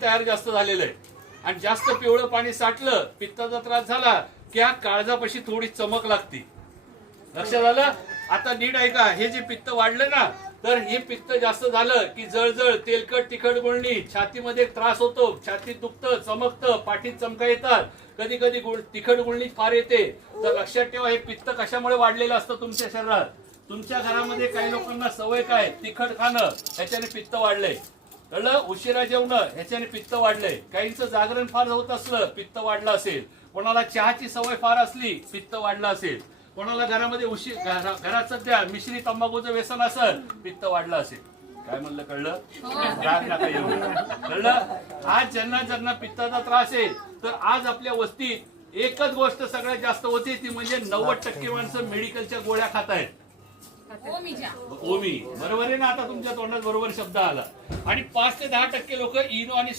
तयार जास्त झालेलं आहे आणि जास्त पिवळं पाणी साठलं, पित्ताचा त्रास झाला की या काळजापाशी थोडी चमक लागते. लक्षात आलं? आता नीट ऐका, हे जे पित्त वाढलं ना, तर हे पित्त जास्त झालं की जळजळ, तेलकट, तिखट गुळणी, छातीमध्ये त्रास होतो, छातीत दुखतं, चमकतं, पाठीत चमका येतात, कधी कधी तिखट गुळणी फार येते. तर लक्षात ठेवा, हे पित्त कशामुळे वाढलेलं असतं तुमच्या शरीरात. तुमच्या घरामध्ये काही लोकांना सवय काय, तिखट खाणं, ह्याच्याने पित्त वाढलंय. कळलं? उशिरा जेवणं, ह्याच्याने पित्त वाढलंय. काहींचं जागरण फार होत असलं, पित्त वाढलं असेल. कोणाला चहाची सवय फार असली, पित्त वाढलं असेल. कोणाला घरामध्ये घरात सध्या मिश्री तंबाखूचं व्यसन असेल, पित्त वाढलं असेल. काय म्हणलं? कळलं? राग नका येऊ. कळलं? आज ज्यांना पित्ताचा त्रास आहे, तर आज आपल्या वस्तीत एकच गोष्ट सगळ्यात जास्त होती, ती म्हणजे 90% माणसं मेडिकलच्या गोळ्या खात आहेत. ओमी, बरोबर आहे ना? आता तुमच्या तोंडात बरोबर शब्द आला. आणि 5 ते 10% लोक इनो आणि